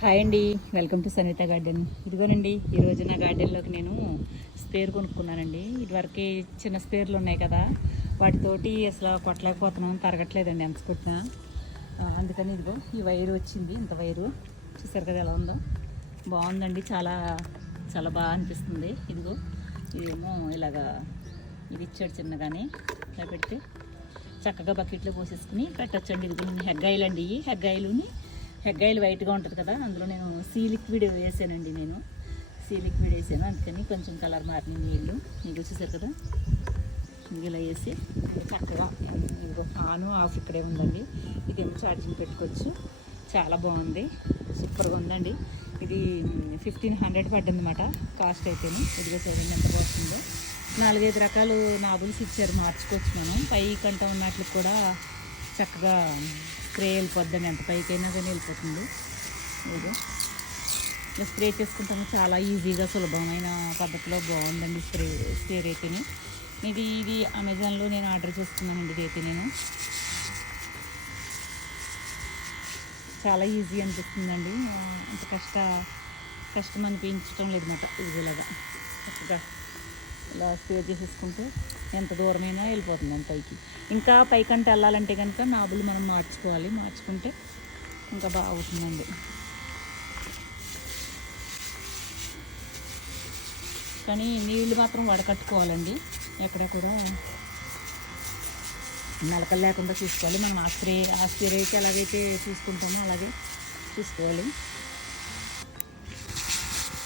Hi అండి. Welcome to Sanitha garden. ఇదిగోనండి ఈరోజు నా గార్డెన్లోకి నేను స్పేర్ కొనుక్కున్నానండి. ఇదివరకే చిన్న స్పేర్లు ఉన్నాయి కదా వాటితోటి అసలు కొట్టలేకపోతున్నాను తరగట్లేదండి ఎంత కొట్టినా. అందుకని ఇదిగో ఈ వైరు వచ్చింది ఇంత వైరు. చూసారు కదా ఎలా ఉందో? బాగుందండి చాలా చాలా బాగా అనిపిస్తుంది. ఇదిగో ఇదేమో ఇలాగా ఇది ఇచ్చాడు చిన్నగానే. ఇలా పెడితే చక్కగా బకెట్లో పోసేసుకుని పెట్టచ్చండి. ఇదిగో కొన్ని హెగ్గాయలు అండి హెగ్గాయలుని హెగ్గాయలు వైట్గా ఉంటుంది కదా అందులో నేను సీ లిక్విడ్ వేసానండి నేను. సీ లిక్విడ్ వేసాను అందుకని కొంచెం కలర్ మారిన నీళ్ళు. మీకు వచ్చేసారు కదా ఇలా వేసి చక్కగా ఇదిగో ఆను ఆఫ్ ఇక్కడే ఉందండి. ఇదేమో ఛార్జింగ్ పెట్టుకోవచ్చు. చాలా బాగుంది సూపర్గా ఉందండి. ఇది ఫిఫ్టీన్ హండ్రెడ్ పడ్డింది కాస్ట్ అయితేనే. ఇదిగో చూడండి ఎంత బాగుందో. నాలుగైదు రకాలు నాబుల్స్ ఇచ్చారు మార్చుకోవచ్చు మనం. పై కంట ఉన్నట్లు కూడా చక్కగా స్ప్రే వెళ్ళిపోద్దండి. ఎంత పైకైనా కానీ వెళ్ళిపోతుంది. ఇది. ఇలా స్ప్రే చేసుకుంటాము. చాలా ఈజీగా సులభమైన పద్ధతిలో బాగుందండి స్ప్రే స్ప్రే రేతిని ఇది ఇది అమెజాన్లో నేను ఆర్డర్ చేసుకున్నానండి ఇది అయితే నేను. చాలా ఈజీ అనిపిస్తుందండి. ఇంత కష్ట కష్టం అనిపించడం లేదు మాట. ఈజీలాగా చక్కగా ఇలా స్ప్రే చేసేసుకుంటే ఎంత దూరమైనా వెళ్ళిపోతుంది పైకి. ఇంకా పైకంటే వెళ్ళాలంటే కనుక నాబులు మనం మార్చుకోవాలి. మార్చుకుంటే ఇంకా బాగుంటుందండి. కానీ నీళ్ళు మాత్రం వడకట్టుకోవాలండి. ఎక్కడెక్కడ నలకలు లేకుండా చూసుకోవాలి. మనం ఆ స్ప్రే అయితే ఎలాగైతే చూసుకుంటామో అలాగే చూసుకోవాలి.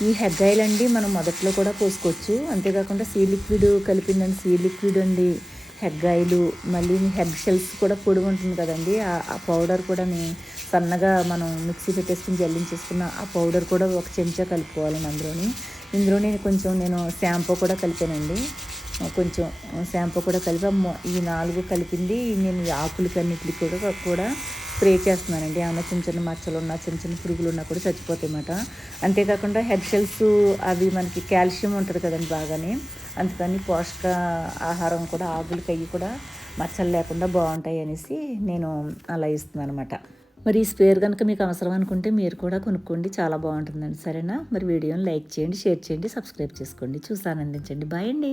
ఈ హెగ్ ఆయిల్ అండి మనం మొదట్లో కూడా పోసుకోవచ్చు. అంతేకాకుండా సీ లిక్విడ్ కలిపిందండి సీ లిక్విడ్ అండి హెగ్ ఆయిల్ మళ్ళీ హెగ్ షెల్స్ కూడా పొడి ఉంటుంది కదండి. ఆ- పౌడర్ కూడా సన్నగా మనం మిక్సీ పెట్టేసుకుని జల్లించేసుకున్న ఆ పౌడర్ కూడా ఒక చెంచా కలుపుకోవాలండి అందులోని. ఇందులోనే కొంచెం నేను షాంపూ కూడా కలిపానండి. కొంచెం షాంపూ కూడా కలిపి ఈ నాలుగు కలిపింది నేను ఆకులు ఆకులకి అన్నిటికి కూడా కూడా స్ప్రే చేస్తున్నానండి. ఏమైనా చిన్న చిన్న మచ్చలు ఉన్నా చిన్న చిన్న పురుగులు ఉన్నా కూడా చచ్చిపోతాయి అన్నమాట అంతేకాకుండా హెడ్ షెల్స్ అవి మనకి కాల్షియం ఉంటుంది కదండి బాగానే. అందుకని పోషక ఆహారం కూడా ఆకులకి అవి కూడా మచ్చలు లేకుండా బాగుంటాయి అనేసి నేను అలా ఇస్తున్నాను అనమాట మరి ఈ స్పేర్ కనుక మీకు అవసరం అనుకుంటే మీరు కూడా కొనుక్కోండి. చాలా బాగుంటుందండి. సరేనా? మరి వీడియోని లైక్ చేయండి షేర్ చేయండి సబ్స్క్రైబ్ చేసుకోండి. చూసి ఆనందించండి. బాయ్ అండి.